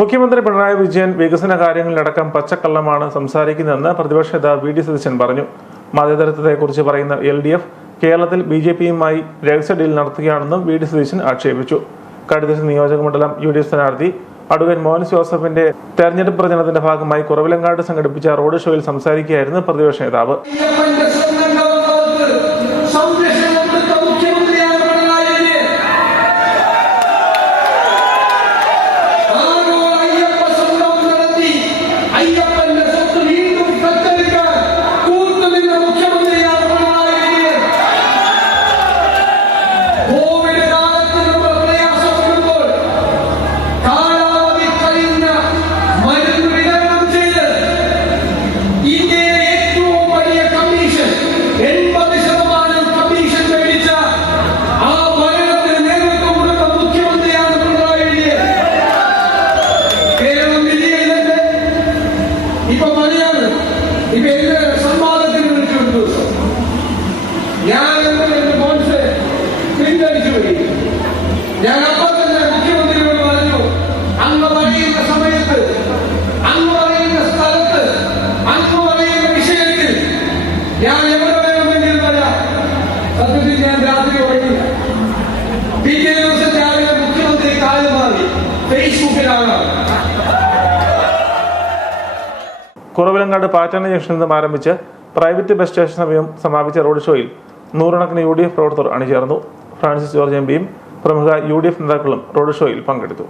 മുഖ്യമന്ത്രി പിണറായി വിജയൻ വികസന കാര്യങ്ങളിലടക്കം പച്ചക്കള്ളമാണ് സംസാരിക്കുന്നതെന്ന് പ്രതിപക്ഷ നേതാവ് വി ഡി സതീശൻ പറഞ്ഞു. മതേതരത്വത്തെക്കുറിച്ച് പറയുന്ന LDF കേരളത്തിൽ BJPയുമായി രഹസ്യ ഡീൽ നടത്തുകയാണെന്നും വി ഡി സതീശൻ ആക്ഷേപിച്ചു. കടുത്തുരുത്തി നിയോജകമണ്ഡലം UDF സ്ഥാനാർത്ഥി അഡ്വക്കേറ്റ് മോൻസ് ജോസഫിന്റെ തെരഞ്ഞെടുപ്പ് പ്രചരണത്തിന്റെ ഭാഗമായി കുറവിലങ്ങാട് സംഘടിപ്പിച്ച റോഡ് ഷോയിൽ സംസാരിക്കുകയായിരുന്നു പ്രതിപക്ഷ നേതാവ്. ഞാൻ അപ്പോൾ തന്നെ മുഖ്യമന്ത്രിയോട് പറഞ്ഞു, അങ്ങ് പറയുന്ന സമയത്ത്, അങ്ങ് പറയുന്ന സ്ഥലത്ത്, അങ്ങ് പറയുന്ന വിഷയത്തിൽ ഞാൻ എവിടെ വേണമെങ്കിലും വരാം. സത്യത്തിൽ ഞാൻ രാത്രി ഉറങ്ങില്ല. പിറ്റേ ദിവസം രാവിലെ മുഖ്യമന്ത്രി കാലം മാറി ഫേസ്ബുക്കിലാണ്. കുറവിലങ്ങാട് പാറ്റാന ജംഗ്ഷനിൽ നിന്നും ആരംഭിച്ച് പ്രൈവറ്റ് ബസ് സ്റ്റേഷൻ സമീപം സമാപിച്ച റോഡ് ഷോയിൽ നൂറുകണക്കിന് UDF പ്രവർത്തകർ അണിചേർന്നു. ഫ്രാൻസിസ് ജോർജ് MP പ്രമുഖ UDF നേതാക്കളും റോഡ് ഷോയിൽ പങ്കെടുത്തു.